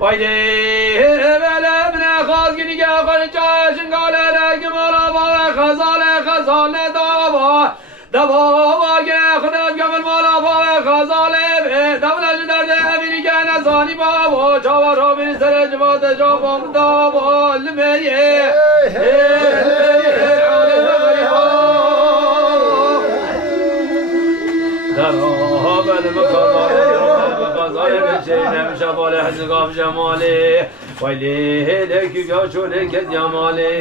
ويلي بلا ابن خالق نيجا خالق جاشن قال لك مرا خزال دوا دوا گه خدا گمل مالا با خزال دولت درد امریکا نزانی بابا چاورا بری سر جواد جوام دوا لمیه نمیشه بالا حزقاف جمالی ویلی لکی بیا چولک جمالی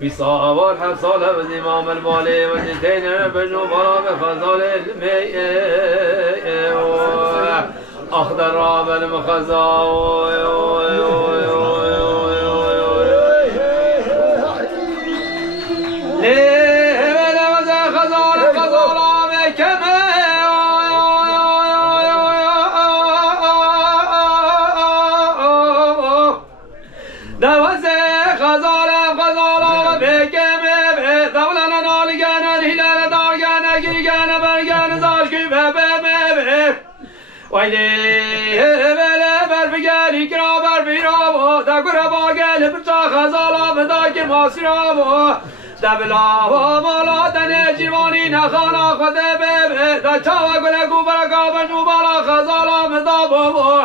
بی سوار هر سال از امام البالی و زیتین بجنو برا به خزال المیه اخضر را بالمخزا ويلي بلا برفقالي كرابر في رابو داكورا باقل بچا خزالا بداك ماسرابو دبلا ومالا تنجيواني نخانا خود بيبه دا چاوا قلقو برقا بجو بالا خزالا مدابو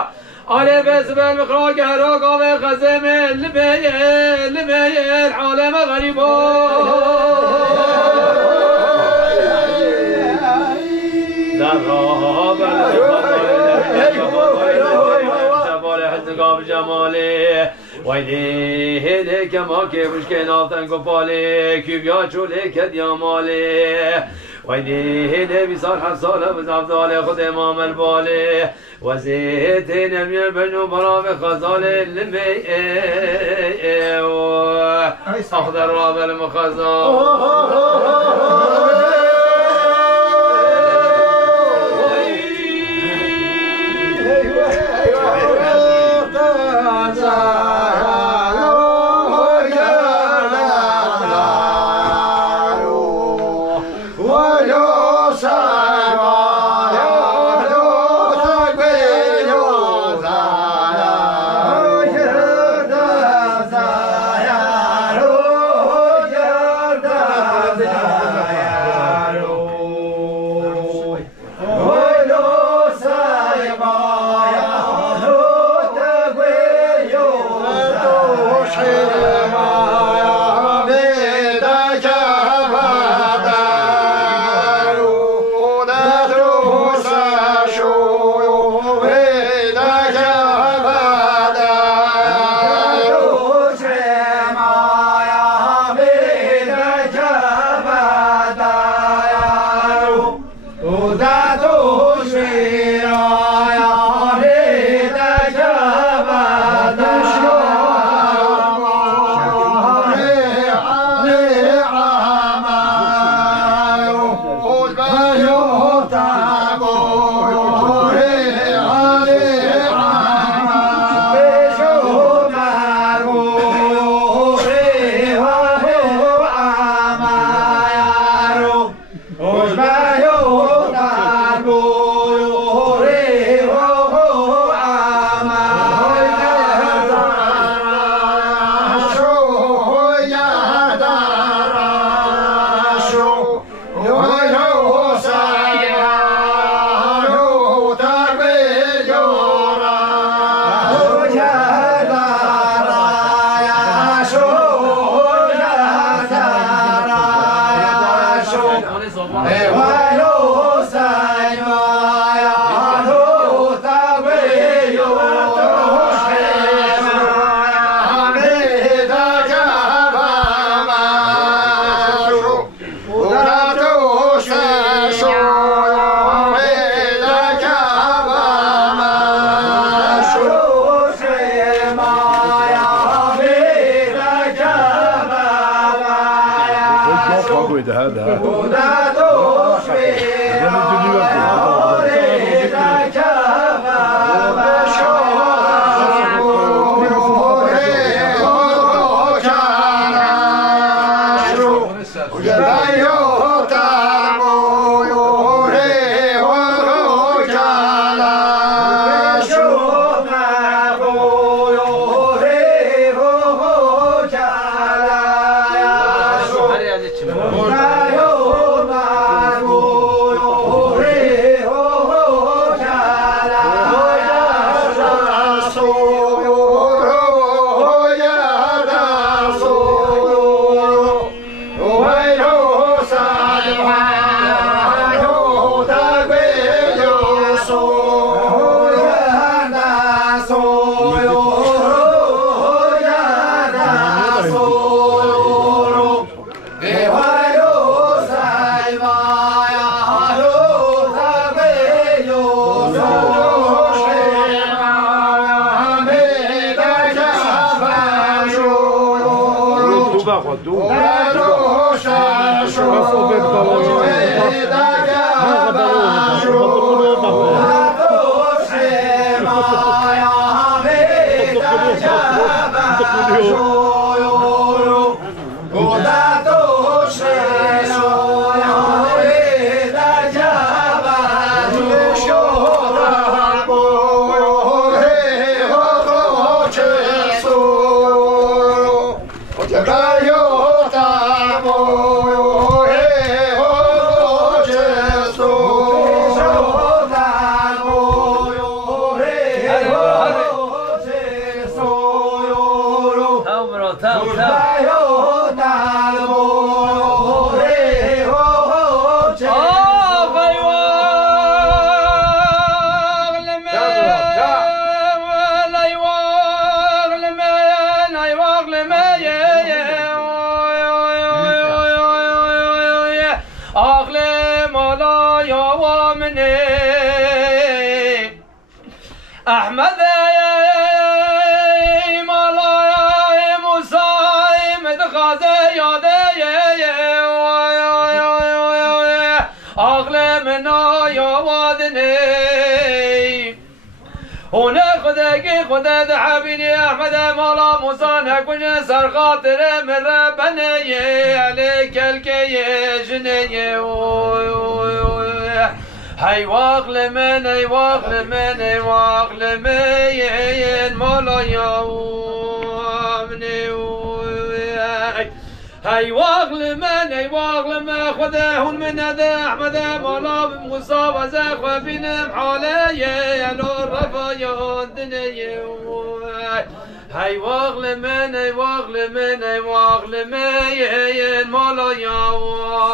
آلي بسبل بخراك هراقا بخزم لبيه العالم غريبو جمالی ویلی هلی که ما که بوش که نافتن گفالی که بیا چوله که دیامالی ویلی هلی بیسار هر ساله بز افضال خود امام البالی و زیت نمیر بجنو برا به خزال لمی اخضر را بالمخزا أحمد مالا موسى مدخاز يادي أغلى يا وادني هنا خدا دحبيني أحمد مالا موسى نكون سر خاطر من ربني عليك الكي جني هاي واغل من مولا يومني هاي واغل من خداهن من هذا أحمد مولا موسى وزاخ بنم حالي لو رفا يهدني هاي واغل من مولا يومني